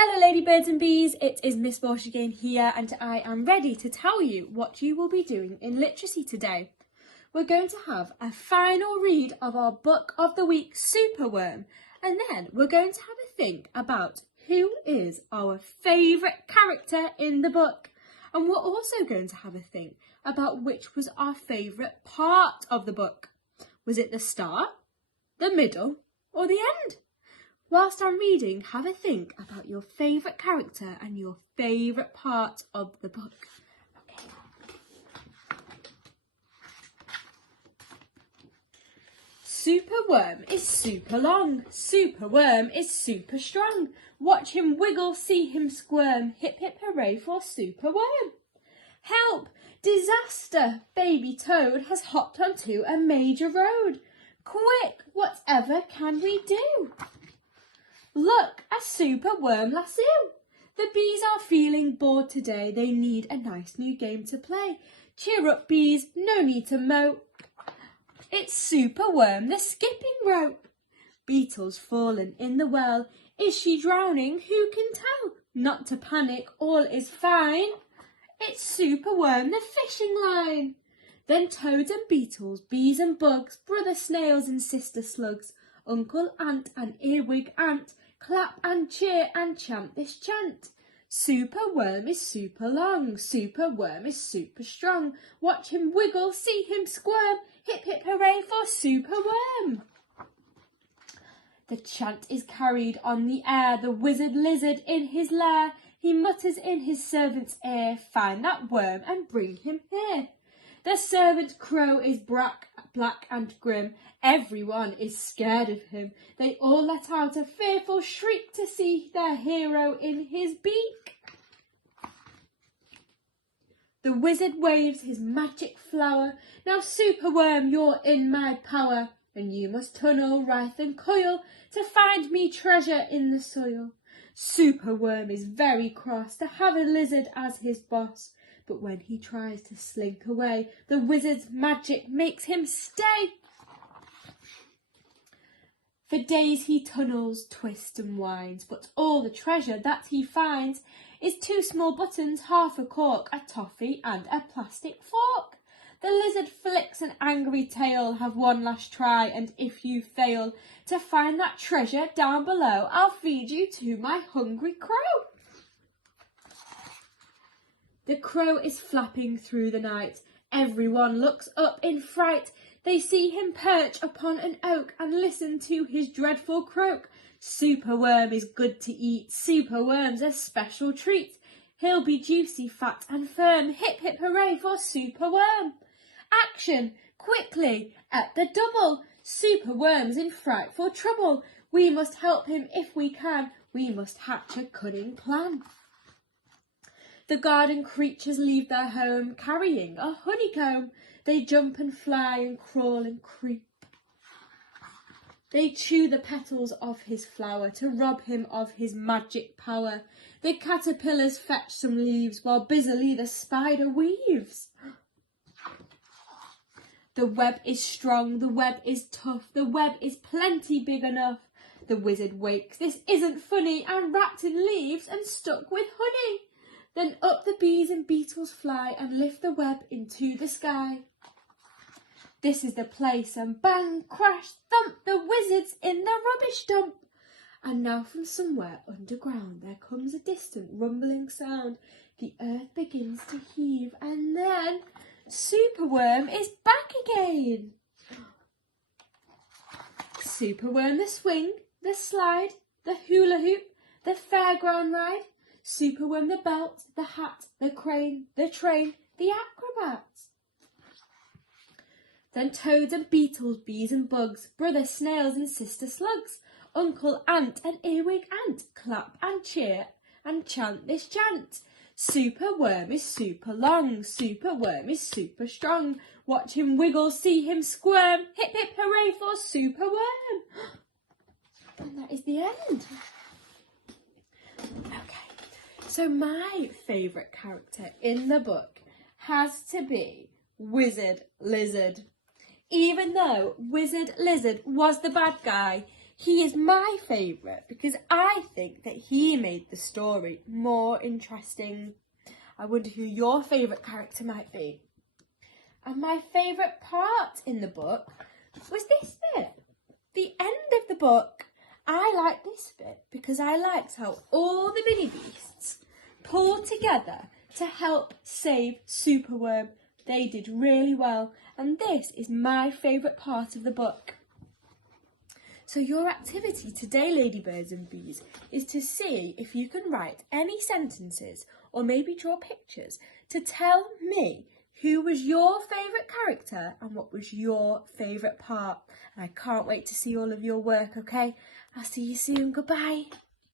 Hello ladybirds and bees, it is Miss Walsh again here and I am ready to tell you what you will be doing in literacy today. We're going to have a final read of our book of the week, Superworm, and then we're going to have a think about who is our favourite character in the book. And we're also going to have a think about which was our favourite part of the book. Was it the start, the middle or the end? Whilst I'm reading, have a think about your favourite character and your favourite part of the book. Okay. Superworm is super long. Superworm is super strong. Watch him wiggle, see him squirm. Hip hip hooray for Superworm. Help! Disaster! Baby Toad has hopped onto a major road. Quick! Whatever can we do? Look, a superworm lasso. The bees are feeling bored today. They need a nice new game to play. Cheer up, bees, no need to mope. It's Superworm, the skipping rope. Beetle's fallen in the well. Is she drowning? Who can tell? Not to panic, all is fine. It's Superworm, the fishing line. Then toads and beetles, bees and bugs, brother snails and sister slugs, Uncle Ant and Earwig Ant, clap and cheer and chant this chant. Superworm is super long, Superworm is super strong. Watch him wiggle, see him squirm, hip hip hooray for Superworm. The chant is carried on the air, the wizard lizard in his lair. He mutters in his servant's ear, find that worm and bring him here. The servant crow is black and grim. Everyone is scared of him. They all let out a fearful shriek to see their hero in his beak. The wizard waves his magic flower. Now Superworm, you're in my power, and you must tunnel, writhe and coil to find me treasure in the soil. Superworm is very cross to have a lizard as his boss. But when he tries to slink away, the wizard's magic makes him stay. For days he tunnels, twists and winds, but all the treasure that he finds is 2 small buttons, half a cork, a toffee and a plastic fork. The lizard flicks an angry tail, have one last try, and if you fail to find that treasure down below, I'll feed you to my hungry crow. The crow is flapping through the night. Everyone looks up in fright. They see him perch upon an oak and listen to his dreadful croak. Superworm is good to eat. Superworm's a special treat. He'll be juicy, fat and firm. Hip hip hooray for Superworm. Action! Quickly! At the double! Superworm's in frightful trouble. We must help him if we can. We must hatch a cunning plan. The garden creatures leave their home, carrying a honeycomb. They jump and fly and crawl and creep. They chew the petals of his flower to rob him of his magic power. The caterpillars fetch some leaves while busily the spider weaves. The web is strong, the web is tough, the web is plenty big enough. The wizard wakes, this isn't funny, and wrapped in leaves and stuck with honey. Then up the bees and beetles fly and lift the web into the sky. This is the place, and bang, crash, thump, the wizard's in the rubbish dump. And now from somewhere underground there comes a distant rumbling sound. The earth begins to heave, and then Superworm is back again. Superworm, the swing, the slide, the hula hoop, the fairground ride. Superworm, the belt, the hat, the crane, the train, the acrobats. Then toads and beetles, bees and bugs, brother snails and sister slugs, Uncle Ant and Earwig Ant, clap and cheer and chant this chant. Superworm is super long, Superworm is super strong. Watch him wiggle, see him squirm, hip hip hooray for Superworm. And that is the end. Okay. So my favourite character in the book has to be Wizard Lizard. Even though Wizard Lizard was the bad guy, He is my favourite because I think that he made the story more interesting. I wonder who your favourite character might be. And my favourite part in the book was this bit, the end of the book. I like this bit because I liked how all the mini beasts pulled together to help save Superworm. They did really well, and this is my favourite part of the book. So your activity today, ladybirds and bees, is to see if you can write any sentences or maybe draw pictures to tell me who was your favourite character and what was your favourite part. And I can't wait to see all of your work, okay? I'll see you soon. Goodbye.